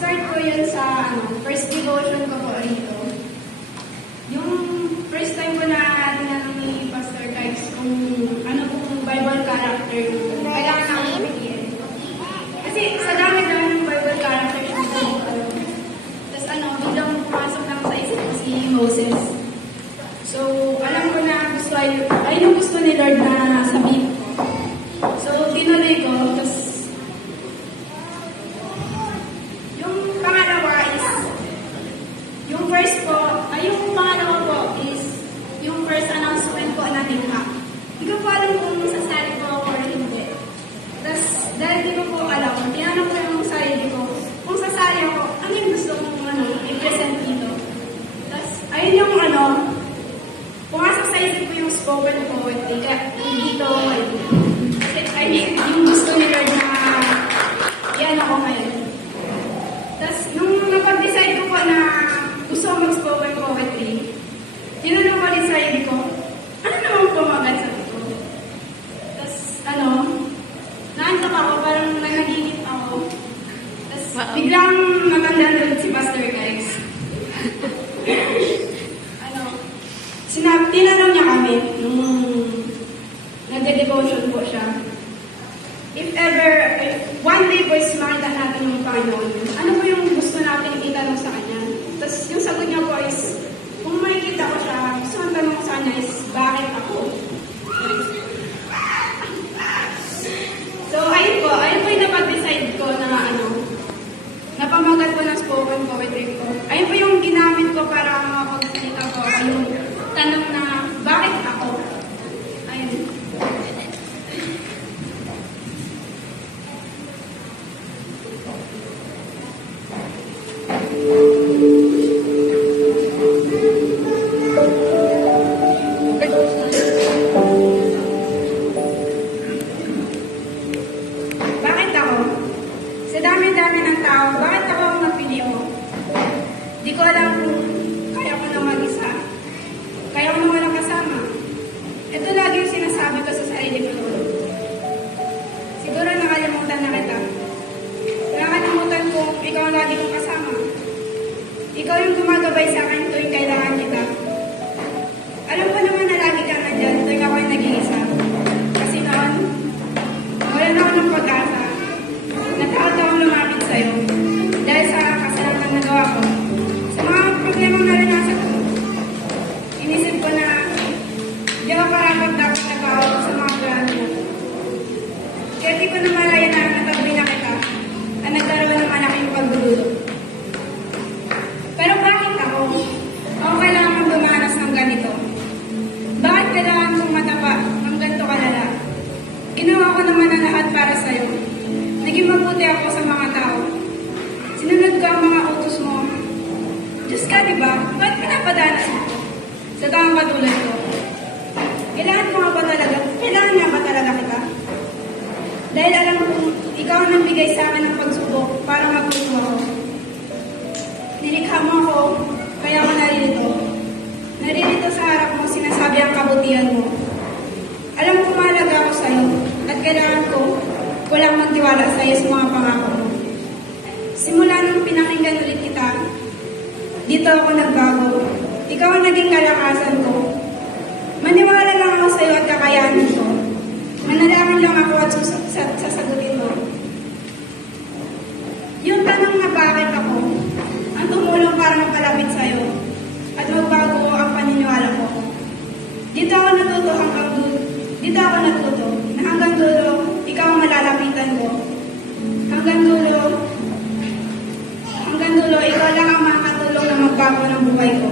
na-start ko yun sa first devotion ko po rito. Yung first time ko na tinanong ni Pastor Kikes kung ano pong Bible character kailangan namin bigyan. Kasi sa dami-dami ng Bible character siya dito. Tapos biglang pumasok lang sa isip ko si Moses. So, alam ko na yung gusto ni Lord na sabihin ko. So, tinuloy ko. Tapos, yung pangalawa is, yung pangalawa po is, yung first announcement po na tingha. Hindi ko po alam kung sasali ko or hindi. Tapos, dahil di ko po alam, tinanong ko yung sarili ko, kung sasali ako, ano yung gusto mong i-present dito? Tapos, ayun yung pumasok sa isip ko yung spoken poetry, kaya dito, yung gusto ni Lord na yan ako ngayon. Tapos, nung napag-decide ko po na gusto ko mag-spoken poetry, tinanong ko rin sa sarili ko, ano naman pumagat sa ito? Tapos, naantok ako, parang nangagigit ako. Tapos, biglang matanda doon si Pastor Kikes. Tinanong niya kami nung nagde-devotion po siya. If one day po is makita natin yung Panginoon, ano po yung gusto natin itanong sa Kanya? Tapos yung sagot niya po is, kung makikita ko siya, gusto ang tanong ko sa Kanya is, bakit ako? So, ayun po yung napag-decide ko na napamagat ko ng spoken poetry ko. Ayun po yung ginamit ko para makapagsalita ko. Yung tanong na, bakit ako? Ayun. Bakit ako? Sa dami-dami ng tao, bakit ako ang napili mo? Di ko alam kung kaya ko na mag-isa. Kaya ko na walang kasama. Ito lagi yung sinasabi ko sa sarili ko noon. Siguro nakalimutan na kita. Nakalimutan ko ikaw ang lagi kong kasama. Ikaw yung gumagabay sa akin tuwing kailangan kita. Alam ko naman na lagi ka na dyan tuwing ako yung nag-iisa. Kasi noon, wala na ako ng pag-asa. Natakot akong lumapit sa'yo. Dahil sa kasalanan na nagawa ko. Sa mga problemang naranasan ko, inisip ko na di ako karapat dapat nag-aawag sa mga plano mo. Kaya di ko na malaya na natabi na kita at nagkaroon ng malaking pagdudulo. Pero bakit ako? Ako kailangan kong dumanas ng ganito. Bakit kailangan kong matapa ng ganito kalala? Ginawa ko naman ang lahat para sa'yo. Naging mabuti ako sa mga tao. Sinunod ko ang mga utos mo. Diyos ka, diba? Ba't pinapadanas mo? Sa taong katulad ko. Kailangan nga ba talaga kita? Dahil alam ko, ikaw ang nagbigay sa akin ng pagsubok para matuto ako. Nilikha mo ako, kaya ako naririto. Naririto sa harap mo, sinasabi ang kabutihan mo. Alam ko mahalaga ako sa'yo, at kailangan ko walang magtiwala sa'yo sa mga pangako mo. Simula nung pinakinggan ulit kita, dito ako nagbago. Ikaw ang naging kalakasan ko. Maniwala lang ako sa'yo at kakayanin ko. Manalangin lang ako at sasagutin mo. Yung tanong na bakit ako, ang tumulong para mapalapit sa'yo at magbago ang paniniwala ko. Dito ako natuto na hanggang dulo, ikaw ang malalapitan ko. Hanggang dulo, ikaw lang ang makakatulong na magbago ng buhay ko.